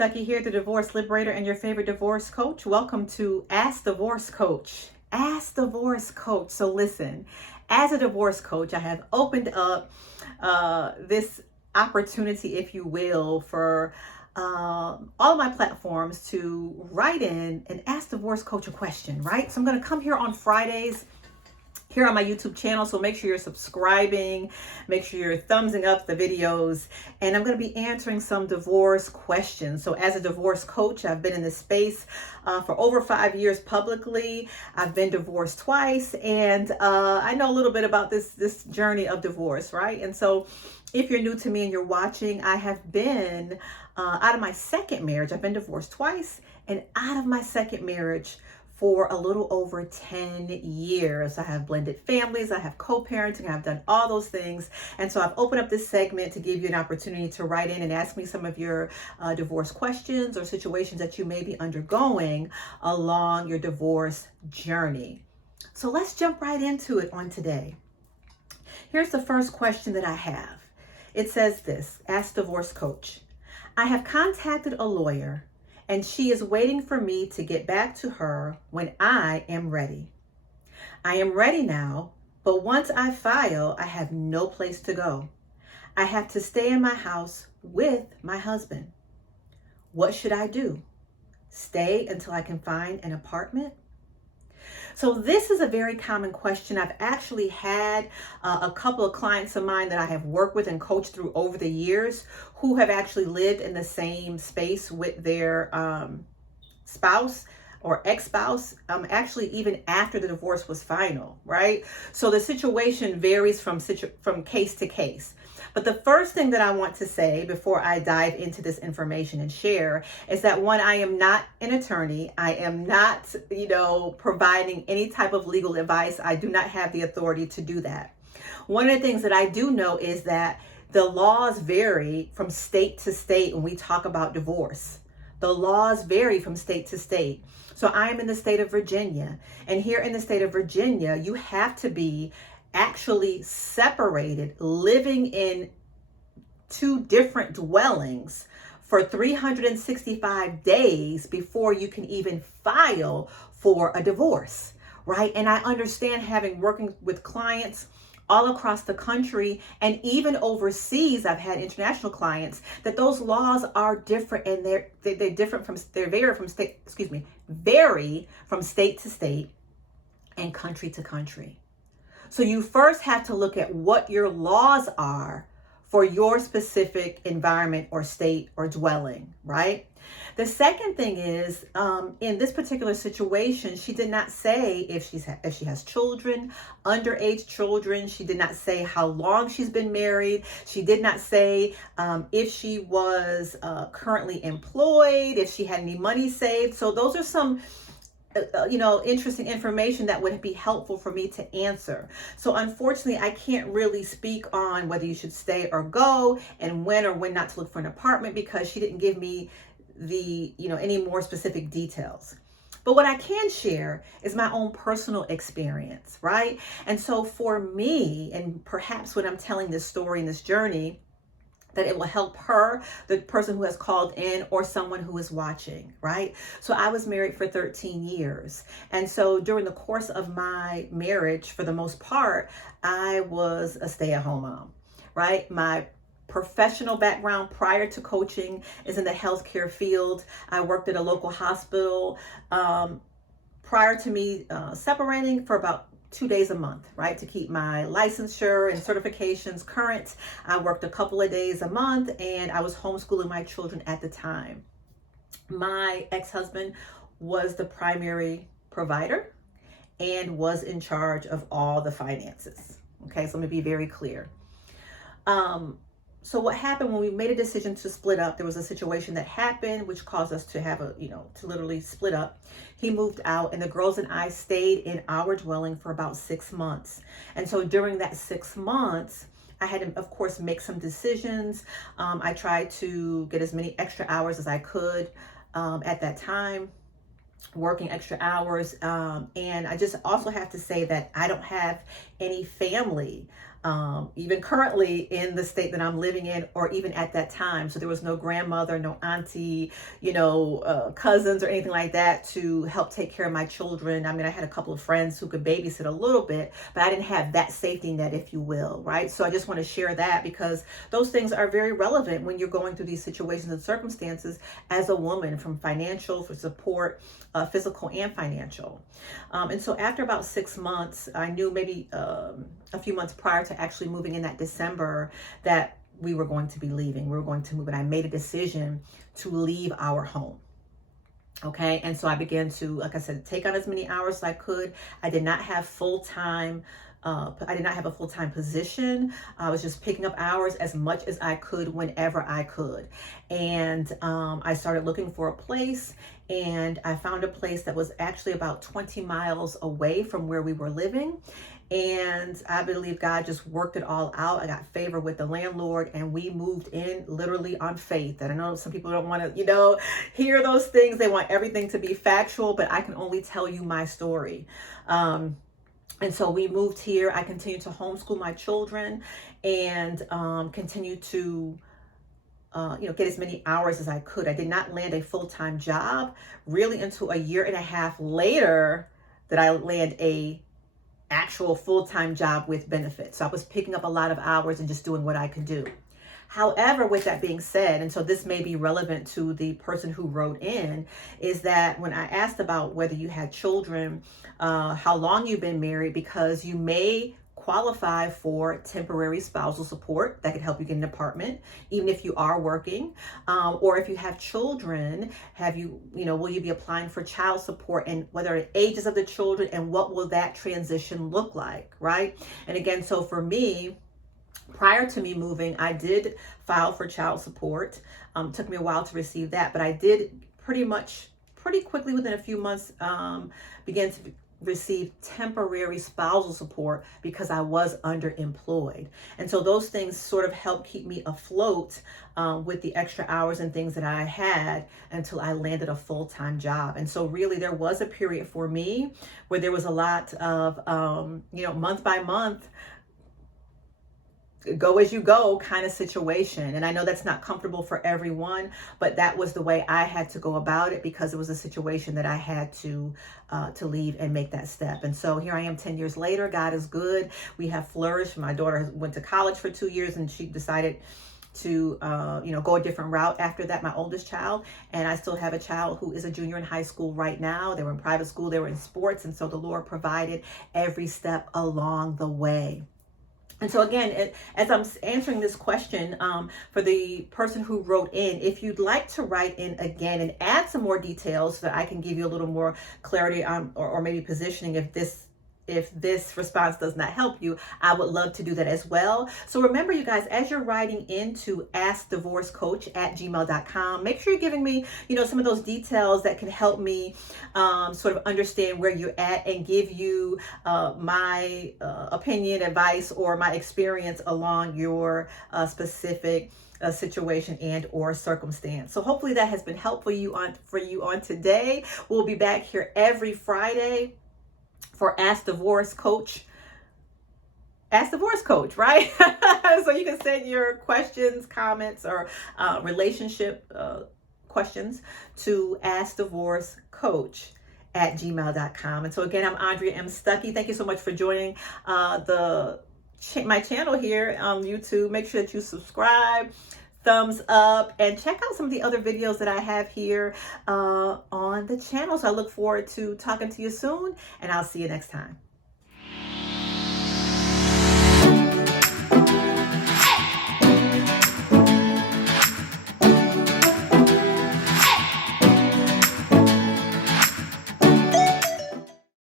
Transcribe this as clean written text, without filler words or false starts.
Stuckey here, the divorce liberator and your favorite divorce coach. Welcome to Ask Divorce Coach. Ask Divorce Coach. So listen, as a divorce coach, I have opened up this opportunity, if you will, for all of my platforms to write in and ask divorce coach a question, right? So I'm going to come here on Fridays here on my YouTube channel. So make sure you're subscribing, make sure you're thumbsing up the videos, and I'm going to be answering some divorce questions. So as a divorce coach, I've been in this space for over 5 years publicly. I've been divorced twice, and I know a little bit about this journey of divorce, right? And so if you're new to me and you're watching, I have been out of my second marriage. I've been divorced twice, and out of my second marriage for a little over 10 years. I have blended families, I have co-parenting, I've done all those things. And so I've opened up this segment to give you an opportunity to write in and ask me some of your divorce questions or situations that you may be undergoing along your divorce journey. So let's jump right into it on today. Here's the first question that I have. It says this: Ask Divorce Coach. I have contacted a lawyer and she is waiting for me to get back to her when I am ready. I am ready now, but once I file, I have no place to go. I have to stay in my house with my husband. What should I do? Stay until I can find an apartment? So this is a very common question. I've actually had a couple of clients of mine that I have worked with and coached through over the years who have actually lived in the same space with their spouse or ex-spouse, actually even after the divorce was final, right? So the situation varies from case to case. But the first thing that I want to say before I dive into this information and share is that, one, I am not an attorney. I am not, providing any type of legal advice. I do not have the authority to do that. One of the things that I do know is that the laws vary from state to state when we talk about divorce. The laws vary from state to state. So I'm in the state of Virginia, and here in the state of Virginia, you have to be actually separated, living in two different dwellings for 365 days before you can even file for a divorce, right? And I understand, having working with clients all across the country and even overseas, I've had international clients, that those laws are different, and they vary from state to state and country to country. So you first have to look at what your laws are for your specific environment or state or dwelling, right? The second thing is, in this particular situation, she did not say if she has children, underage children. She did not say how long she's been married. She did not say if she was currently employed, if she had any money saved. So those are some interesting information that would be helpful for me to answer. So unfortunately, I can't really speak on whether you should stay or go and when or when not to look for an apartment, because she didn't give me any more specific details. But what I can share is my own personal experience, right? And so for me, and perhaps when I'm telling this story and this journey, that it will help her, the person who has called in, or someone who is watching, right? So I was married for 13 years. And so during the course of my marriage, for the most part, I was a stay-at-home mom, right? My professional background prior to coaching is in the healthcare field. I worked at a local hospital prior to me separating for about 2 days a month, right? To keep my licensure and certifications current. I worked a couple of days a month, and I was homeschooling my children at the time. My ex-husband was the primary provider and was in charge of all the finances. Okay, so let me be very clear. So what happened when we made a decision to split up, there was a situation that happened which caused us to have to literally split up. He moved out, and the girls and I stayed in our dwelling for about 6 months. And so during that 6 months, I had to, of course, make some decisions. I tried to get as many extra hours as I could at that time, working extra hours. And I just also have to say that I don't have any family even currently in the state that I'm living in, or even at that time. So there was no grandmother, no auntie, cousins or anything like that to help take care of my children. I mean, I had a couple of friends who could babysit a little bit, but I didn't have that safety net, if you will, right? So I just want to share that because those things are very relevant when you're going through these situations and circumstances as a woman, from financial, for support, physical and financial. And so after about 6 months, I knew maybe a few months prior to actually moving in that December that we were going to be leaving. We were going to move, and I made a decision to leave our home. Okay. And so I began to, like I said, take on as many hours as I could. I did not have I did not have a full-time position. I was just picking up hours as much as I could whenever I could. And I started looking for a place, and I found a place that was actually about 20 miles away from where we were living. And I believe God just worked it all out. I got favor with the landlord, and we moved in literally on faith. And I know some people don't want to, hear those things. They want everything to be factual, but I can only tell you my story. And so we moved here. I continued to homeschool my children and continue to get as many hours as I could. I did not land a full-time job really until a year and a half later that I land a actual full-time job with benefits. So I was picking up a lot of hours and just doing what I could do. However, with that being said, and so this may be relevant to the person who wrote in, is that when I asked about whether you had children, how long you've been married, because you may qualify for temporary spousal support that could help you get an apartment, even if you are working, or if you have children, will you be applying for child support, and what are the ages of the children, and what will that transition look like, right? And again, so for me, prior to me moving, I did file for child support. Took me a while to receive that, but I did pretty quickly within a few months began to receive temporary spousal support because I was underemployed. And so those things sort of helped keep me afloat with the extra hours and things that I had until I landed a full-time job. And so really there was a period for me where there was a lot of, month by month, go as you go kind of situation. And I know that's not comfortable for everyone, but that was the way I had to go about it because it was a situation that I had to leave and make that step. And so here I am 10 years later. God is good. We have flourished. My daughter went to college for 2 years, and she decided to go a different route after that, my oldest child. And I still have a child who is a junior in high school right now. They were in private school, they were in sports, and so the Lord provided every step along the way. And so again, as I'm answering this question for the person who wrote in, if you'd like to write in again and add some more details so that I can give you a little more clarity on, or maybe positioning if this response does not help you, I would love to do that as well. So remember, you guys, as you're writing into askdivorcecoach@gmail.com, make sure you're giving me, some of those details that can help me sort of understand where you're at and give you my opinion, advice, or my experience along your specific situation and or circumstance. So hopefully that has been helpful for you on today. We'll be back here every Friday for Ask Divorce Coach. Ask Divorce Coach, right? So you can send your questions, comments, or relationship questions to askdivorcecoach@gmail.com. And so again, I'm Andrea M. Stuckey. Thank you so much for joining my channel here on YouTube. Make sure that you subscribe, thumbs up, and check out some of the other videos that I have here on the channel. So I look forward to talking to you soon, and I'll see you next time.